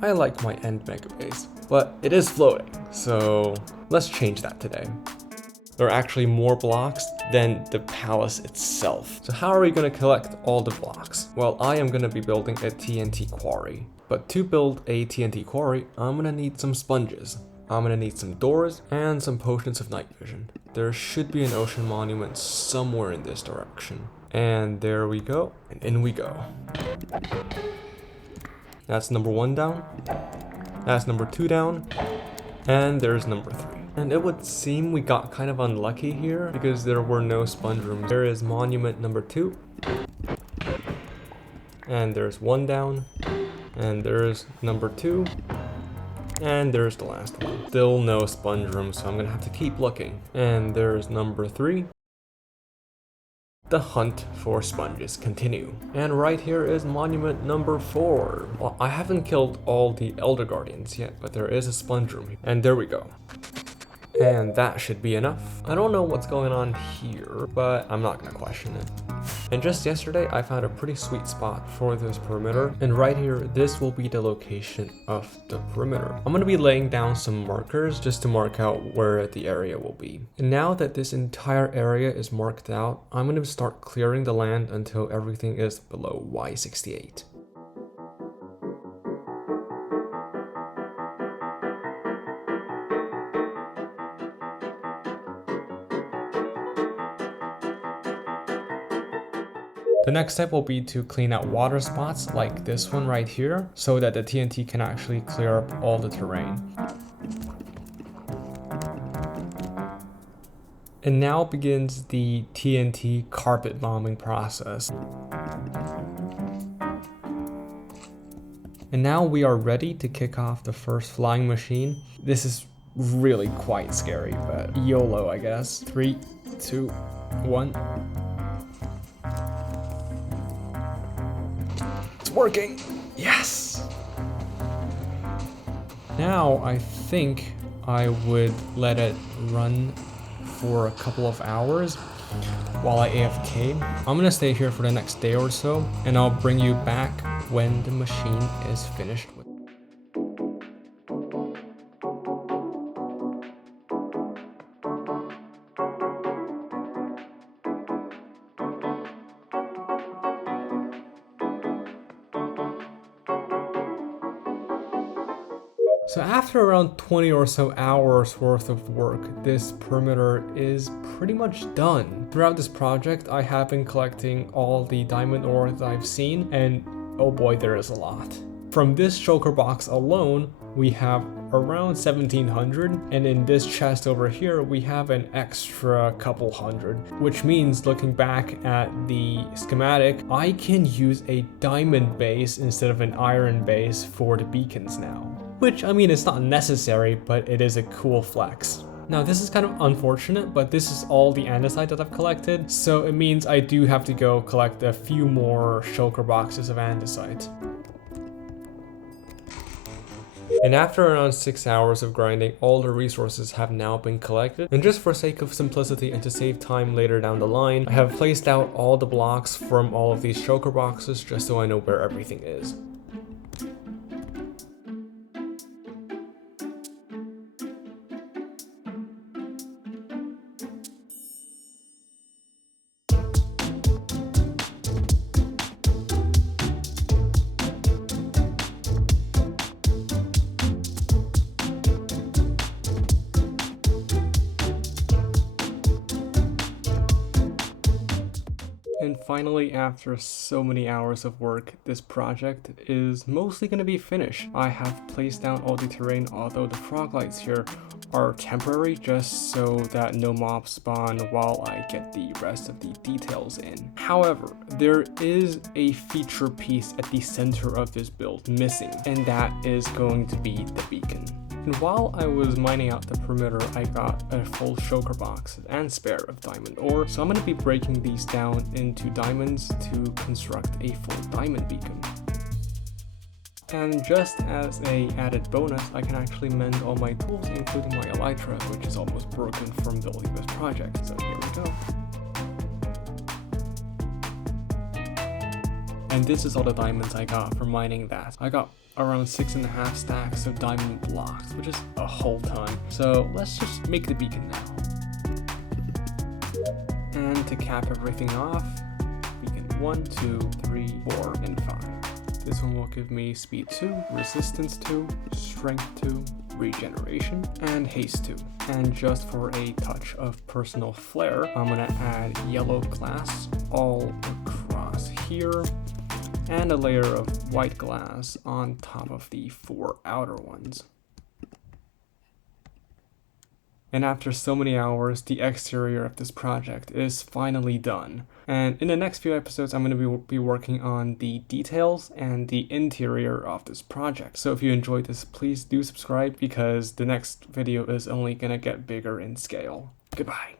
I like my end megabase, but it is floating, so let's change that today. There are actually more blocks than the palace itself. So how are we going to collect all the blocks? Well, I am going to be building a TNT quarry. But to build a TNT quarry, I'm going to need some sponges. I'm going to need some doors and some potions of night vision. There should be an ocean monument somewhere in this direction. And there we go, and in we go. That's number 1 down. That's number 2 down. And there's number 3. And it would seem we got kind of unlucky here because there were no sponge rooms. There is monument number 2. And there's 1 down. And there's number 2. And there's the last one. Still no sponge room, so I'm gonna have to keep looking. And there's number 3. The hunt for sponges continue. And right here is monument number 4. Well, I haven't killed all the Elder Guardians yet, but there is a sponge room here. And there we go. And that should be enough. I don't know what's going on here, but I'm not gonna question it. And just yesterday, I found a pretty sweet spot for this perimeter. And right here, this will be the location of the perimeter. I'm gonna be laying down some markers just to mark out where the area will be. And now that this entire area is marked out, I'm gonna start clearing the land until everything is below Y68. The next step will be to clean out water spots like this one right here so that the TNT can actually clear up all the terrain. And now begins the TNT carpet bombing process. And now we are ready to kick off the first flying machine. This is really quite scary, but YOLO, I guess. 3, 2, 1. It's working! Yes! Now I think I would let it run for a couple of hours while I AFK. I'm gonna stay here for the next day or so, and I'll bring you back when the machine is finished with. So after around 20 or so hours worth of work, this perimeter is pretty much done. Throughout this project, I have been collecting all the diamond ore that I've seen, and oh boy, there is a lot. From this shulker box alone, we have around 1700, and in this chest over here, we have an extra couple hundred, which means looking back at the schematic, I can use a diamond base instead of an iron base for the beacons now. Which, I mean, it's not necessary, but it is a cool flex. Now, this is kind of unfortunate, but this is all the andesite that I've collected, so it means I do have to go collect a few more shulker boxes of andesite. And after around 6 hours of grinding, all the resources have now been collected. And just for sake of simplicity and to save time later down the line, I have placed out all the blocks from all of these shulker boxes just so I know where everything is. And finally, after so many hours of work, this project is mostly going to be finished. I have placed down all the terrain, although the frog lights here are temporary just so that no mobs spawn while I get the rest of the details in. However, there is a feature piece at the center of this build missing, and that is going to be the beacon. And while I was mining out the perimeter, I got a full shulker box and spare of diamond ore, so I'm going to be breaking these down into diamonds to construct a full diamond beacon. And just as a added bonus, I can actually mend all my tools, including my elytra, which is almost broken from building this project, so here we go. And this is all the diamonds I got for mining that. I got around 6.5 stacks of diamond blocks, which is a whole ton. So let's just make the beacon now. And to cap everything off, beacon 1, 2, 3, 4, and 5. This one will give me speed 2, resistance 2, strength 2, regeneration, and haste 2. And just for a touch of personal flair, I'm gonna add yellow glass all across here, and a layer of white glass on top of the 4 outer ones. And after so many hours, the exterior of this project is finally done. And in the next few episodes, I'm going to be working on the details and the interior of this project. So if you enjoyed this, please do subscribe because the next video is only going to get bigger in scale. Goodbye.